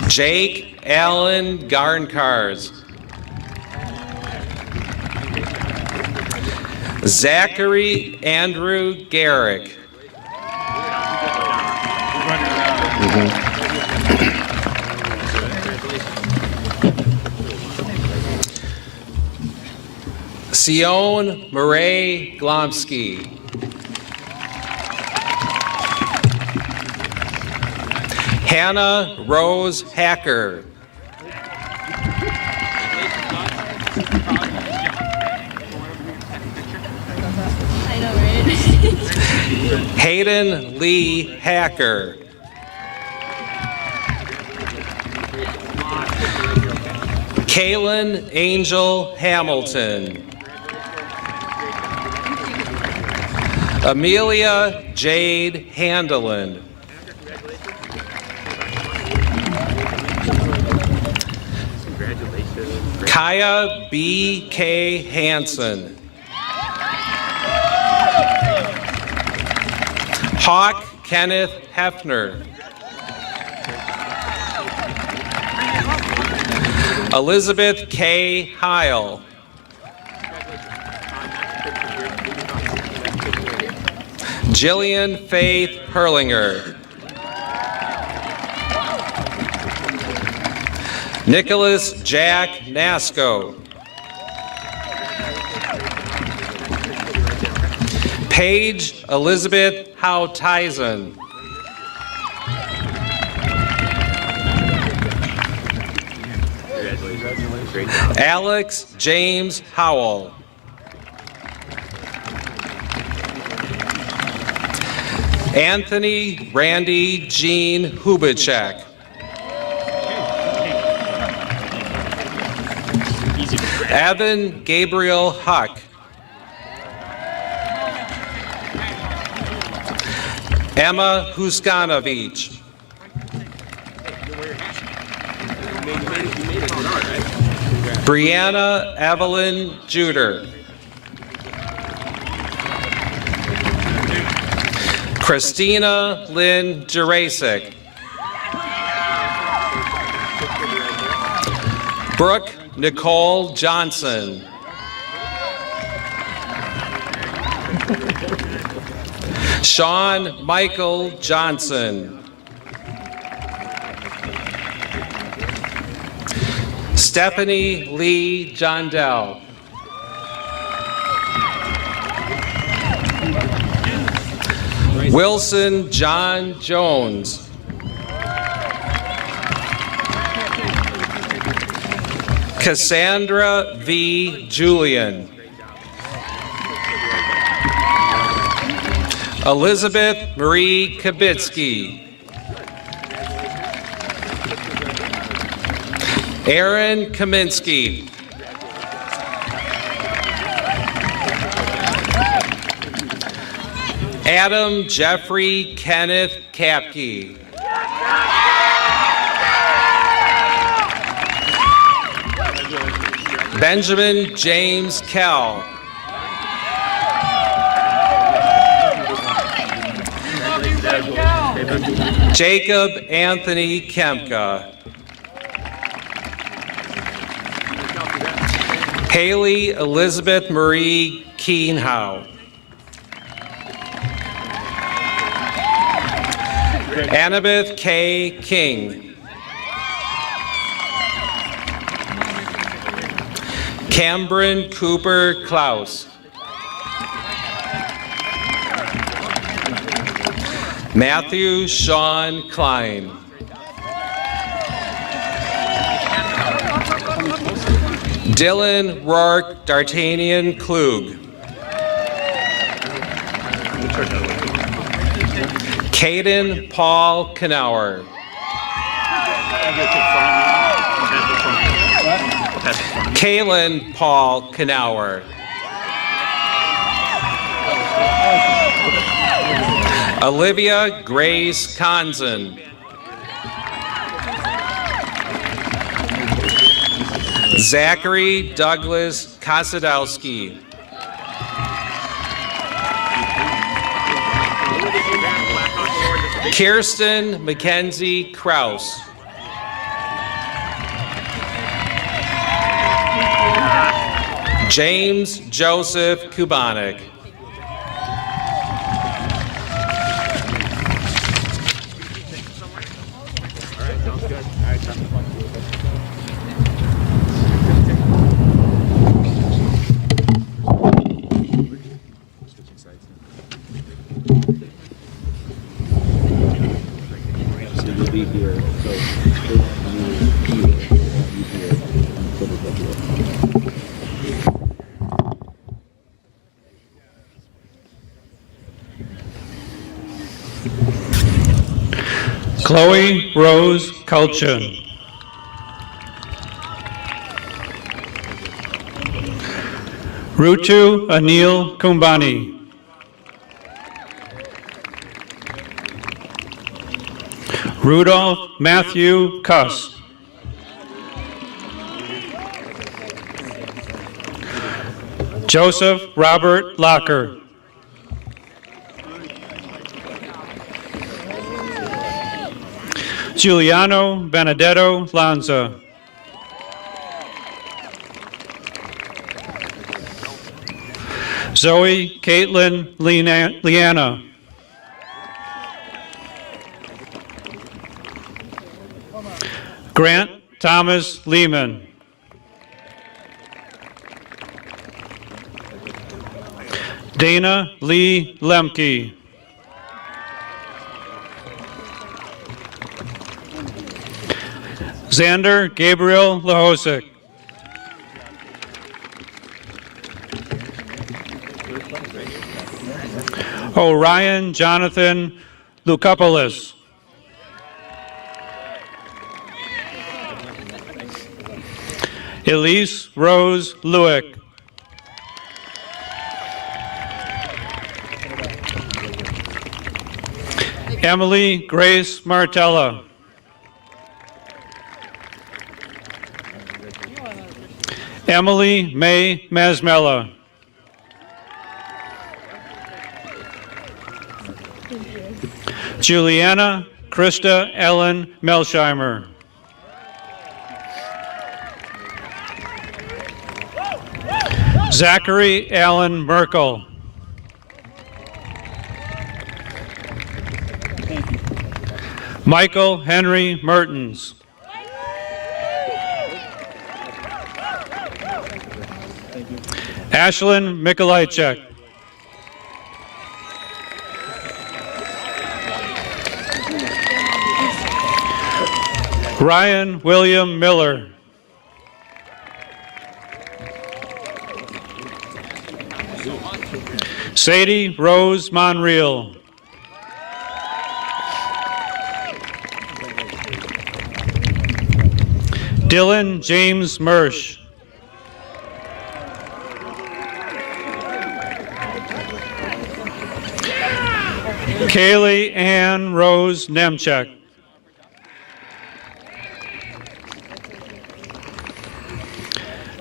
Jake Allen Garncars. Zachary Andrew Garrick. Sion Murray Glomsky. Hannah Rose Hacker. Hayden Lee Hacker. Kaylin Angel Hamilton. Amelia Jade Handelin. Kaya B. K. Hansen. Hawk Kenneth Hefner. Elizabeth K. Heil. Jillian Faith Herlinger. Nicholas Jack Nasco. Paige Elizabeth Howe-Tyson. Alex James Howell. Anthony Randy Jean Hubachek. Evan Gabriel Huck. Emma Huskanovich. Brianna Evelyn Juder. Christina Lynn Jurasik. Brooke Nicole Johnson. Sean Michael Johnson. Stephanie Lee Jondell. Wilson John Jones. Cassandra V. Julian. Elizabeth Marie Kabitsky. Aaron Kaminsky. Adam Jeffrey Kenneth Kapke. Benjamin James Kell. Jacob Anthony Kemka. Haley Elizabeth Marie Keenhow. Annabeth K. King. Cameron Cooper Klaus. Matthew Sean Klein. Dylan Rourke D'Artagnan Klug. Caden Paul Knauer. Kaylin Paul Knauer. Olivia Grace Konzen. Zachary Douglas Kosadowski. Kirsten Mackenzie Kraus. James Joseph Kubanek. Chloe Rose Kulchin. Rutu Anil Kumbani. Rudolph Matthew Kuss. Joseph Robert Locker. Giuliano Benedetto Lanza. Zoe Caitlin Leanna. Grant Thomas Lehman. Dana Lee Lemke. Xander Gabriel Lahosik. Orion Jonathan Lukopoulos. Elise Rose Lewick. Emily Grace Martella. Emily May Masmella. Juliana Krista Ellen Melsheimer. Zachary Allen Merkel. Michael Henry Mertens. Ashlyn Mikolajczyk. Ryan William Miller. Sadie Rose Monreal. Dylan James Mersch. Kaylee Ann Rose Nemchek.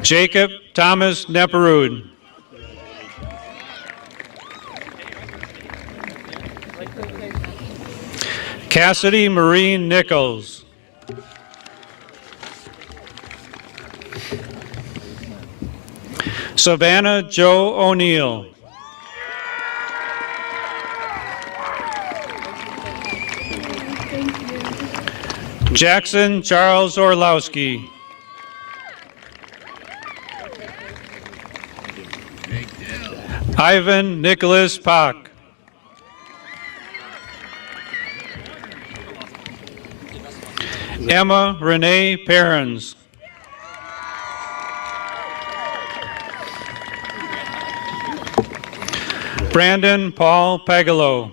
Jacob Thomas Neperud. Cassidy Marie Nichols. Savannah Joe O'Neill. Jackson Charles Orlowski. Ivan Nicholas Pock. Emma Renee Perrins. Brandon Paul Pagalo.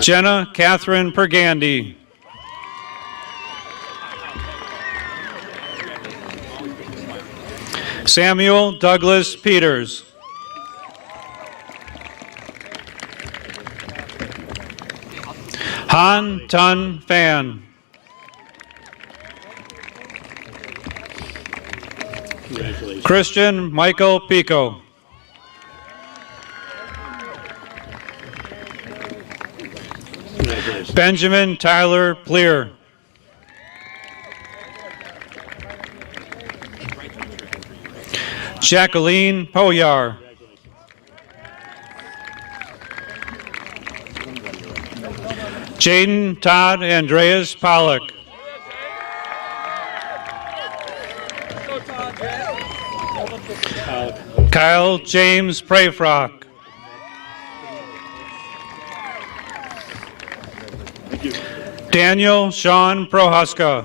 Jenna Catherine Pergandy. Samuel Douglas Peters. Han Tun Fan. Christian Michael Pico. Benjamin Tyler Pleer. Jacqueline Poyar. Jaden Todd Andreas Pollock. Kyle James Prayfrock. Daniel Sean Prohaska.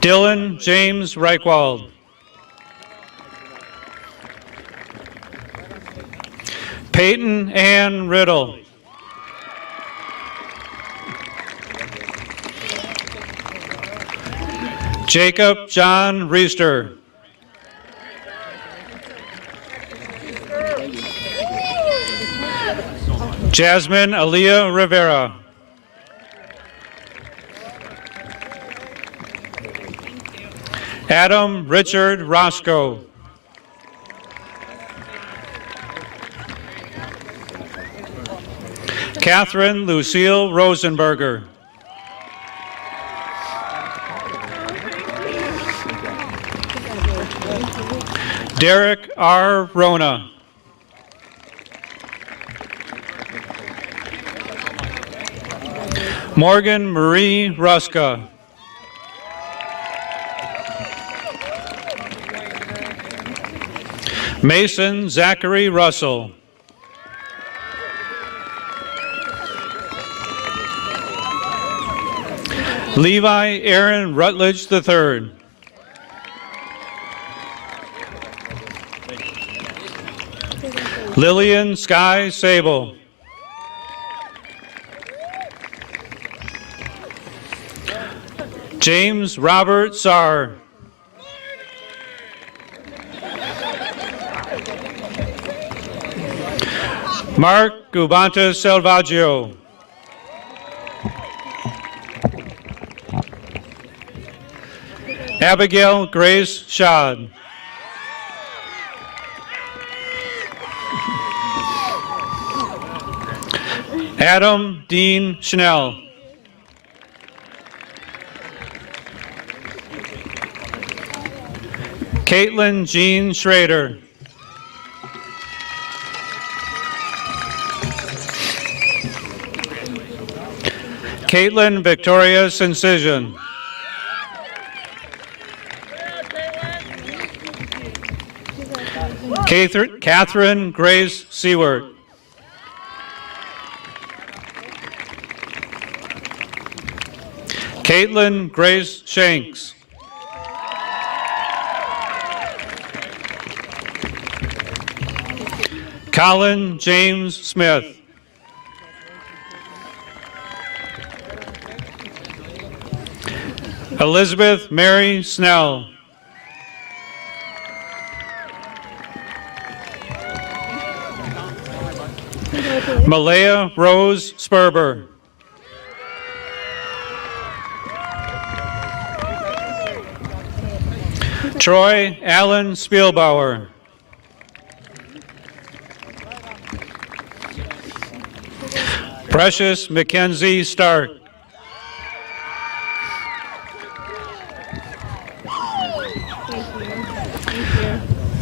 Dylan James Reichwald. Peyton Ann Riddle. Jacob John Reister. Jasmine Aaliyah Rivera. Adam Richard Roscoe. Catherine Lucille Rosenberger. Derek R. Rona. Morgan Marie Ruska. Mason Zachary Russell. Levi Aaron Rutledge III. Lillian Sky Sable. James Robert Sarr. Mark Gubanta Selvaggio. Abigail Grace Schad. Adam Dean Schnell. Caitlin Jean Schrader. Caitlin Victoria Cincision. Catherine Grace Seward. Caitlin Grace Shanks. Colin James Smith. Elizabeth Mary Snell. Malaya Rose Sperber. Troy Allen Spielbauer. Precious Mackenzie Stark.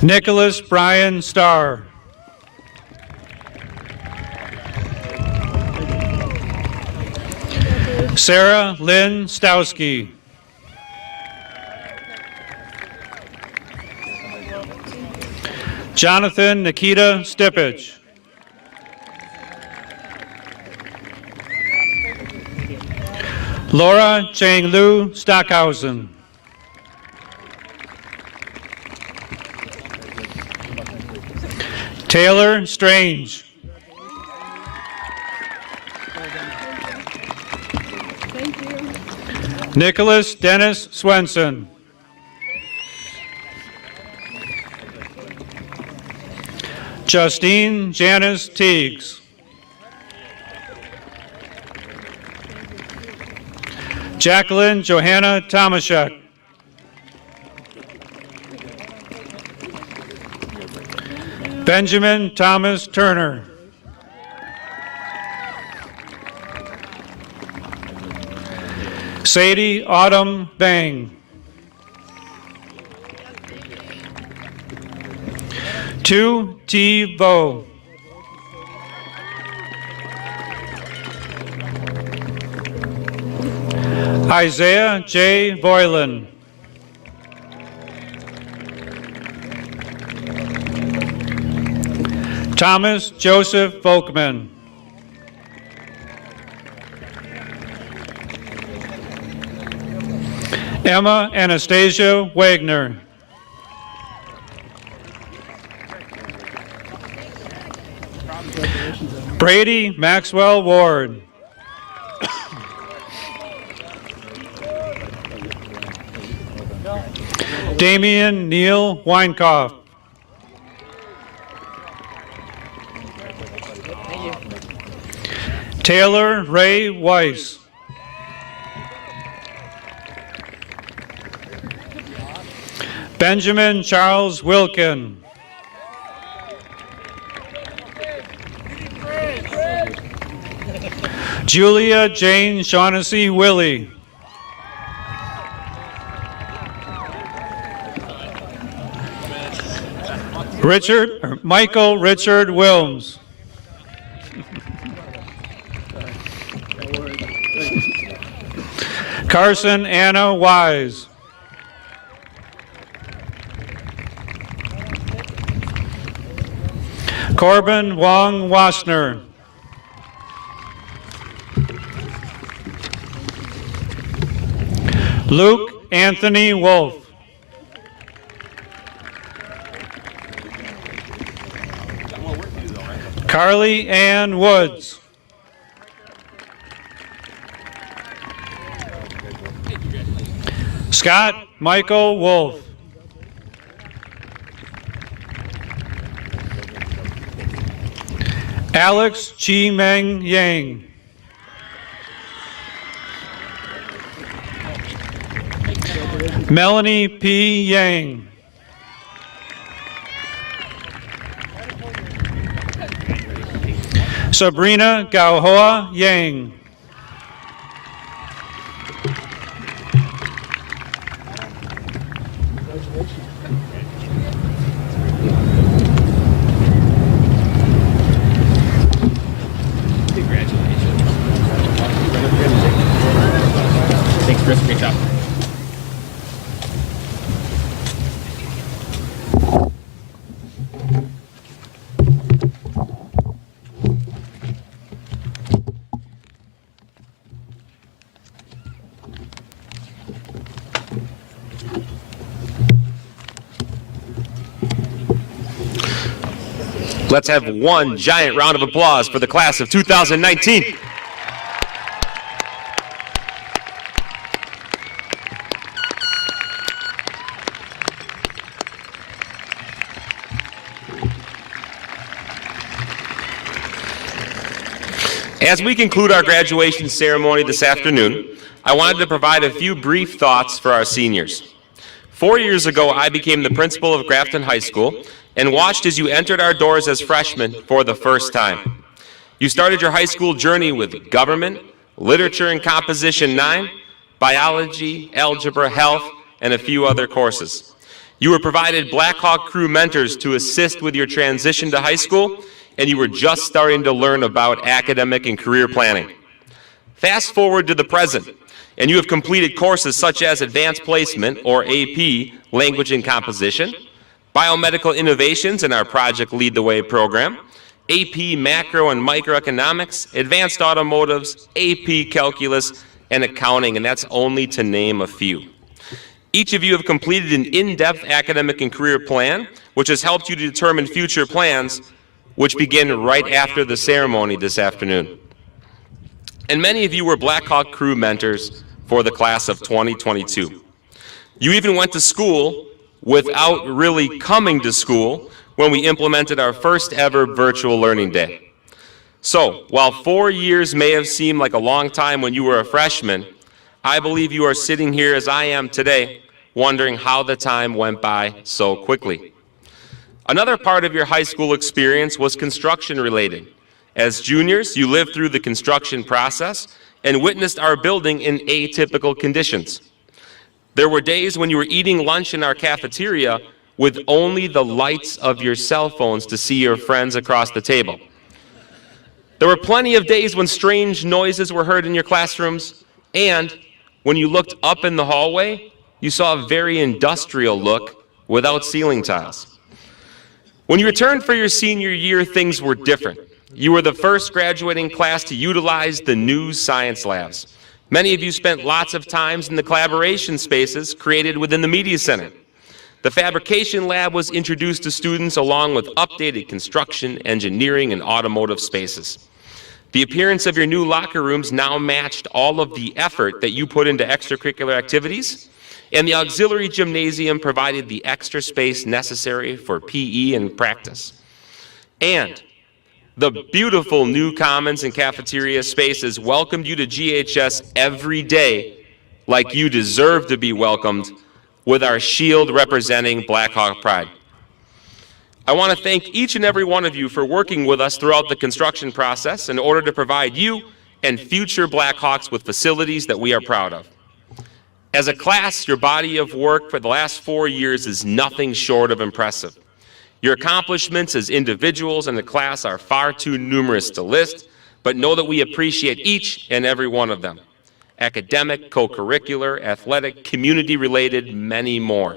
Nicholas Brian Starr. Sarah Lynn Stowski. Jonathan Nikita Stipich. Laura Chang-Lu Stockhausen. Taylor Strange. Nicholas Dennis Swenson. Justine Janice Teagues. Jacqueline Johanna Tomaszek. Benjamin Thomas Turner. Sadie Autumn Bang. Tu T. Vo. Isaiah J. Voilin. Thomas Joseph Volkman. Emma Anastasia Wagner. Brady Maxwell Ward. Damian Neal Weinkoff. Taylor Ray Weiss. Benjamin Charles Wilkin. Julia Jane Shaughnessy Willie. Michael Richard Wilms. Carson Anna Wise. Corbin Wong Wassner. Luke Anthony Wolf. Carly Ann Woods. Scott Michael Wolf. Alex Chi Meng Yang. Melanie P. Yang. Sabrina Gauhoa Yang. Thanks, Chris. Great job. Let's have one giant round of applause for the class of 2019. As we conclude our graduation ceremony this afternoon, I wanted to provide a few brief thoughts for our seniors. 4 years ago, I became the principal of Grafton High School and watched as you entered our doors as freshmen for the first time. You started your high school journey with government, literature and composition 9, biology, algebra, health, and a few other courses. You were provided Black Hawk Crew mentors to assist with your transition to high school, and you were just starting to learn about academic and career planning. Fast forward to the present, and you have completed courses such as Advanced Placement, or AP, Language and Composition, Biomedical Innovations in our Project Lead the Way program, AP Macro and Microeconomics, Advanced Automotives, AP Calculus, and Accounting, and that's only to name a few. Each of you have completed an in-depth academic and career plan, which has helped you to determine future plans, which begin right after the ceremony this afternoon. And many of you were Black Hawk Crew mentors for the class of 2022. You even went to school without really coming to school when we implemented our first ever virtual learning day. So, while 4 years may have seemed like a long time when you were a freshman, I believe you are sitting here as I am today, wondering how the time went by so quickly. Another part of your high school experience was construction related. As juniors, you lived through the construction process and witnessed our building in atypical conditions. There were days when you were eating lunch in our cafeteria with only the lights of your cell phones to see your friends across the table. There were plenty of days when strange noises were heard in your classrooms, and when you looked up in the hallway, you saw a very industrial look without ceiling tiles. When you returned for your senior year, things were different. You were the first graduating class to utilize the new science labs. Many of you spent lots of times in the collaboration spaces created within the Media Center. The fabrication lab was introduced to students along with updated construction, engineering, and automotive spaces. The appearance of your new locker rooms now matched all of the effort that you put into extracurricular activities, and the auxiliary gymnasium provided the extra space necessary for PE and practice. And the beautiful new commons and cafeteria spaces welcomed you to GHS every day like you deserve to be welcomed, with our shield representing Black Hawk Pride. I want to thank each and every one of you for working with us throughout the construction process in order to provide you and future Black Hawks with facilities that we are proud of. As a class, your body of work for the last 4 years is nothing short of impressive. Your accomplishments as individuals in the class are far too numerous to list, but know that we appreciate each and every one of them. Academic, co-curricular, athletic, community-related, many more.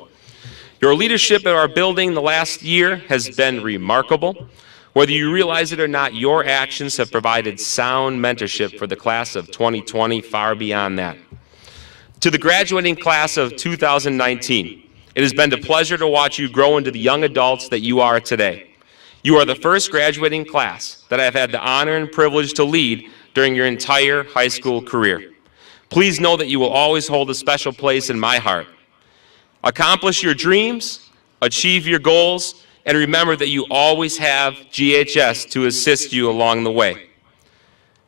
Your leadership at our building the last year has been remarkable. Whether you realize it or not, your actions have provided sound mentorship for the class of 2020, far beyond that. To the graduating class of 2019, it has been a pleasure to watch you grow into the young adults that you are today. You are the first graduating class that I have had the honor and privilege to lead during your entire high school career. Please know that you will always hold a special place in my heart. Accomplish your dreams, achieve your goals, and remember that you always have GHS to assist you along the way.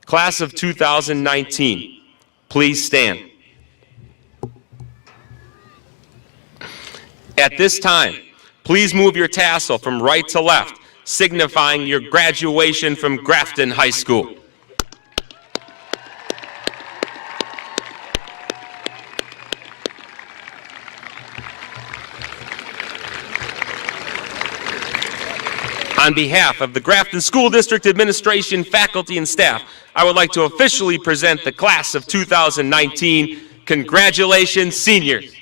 Class of 2019, please stand. At this time, please move your tassel from right to left, signifying your graduation from Grafton High School. On behalf of the Grafton School District Administration, faculty, and staff, I would like to officially present the class of 2019. Congratulations, seniors.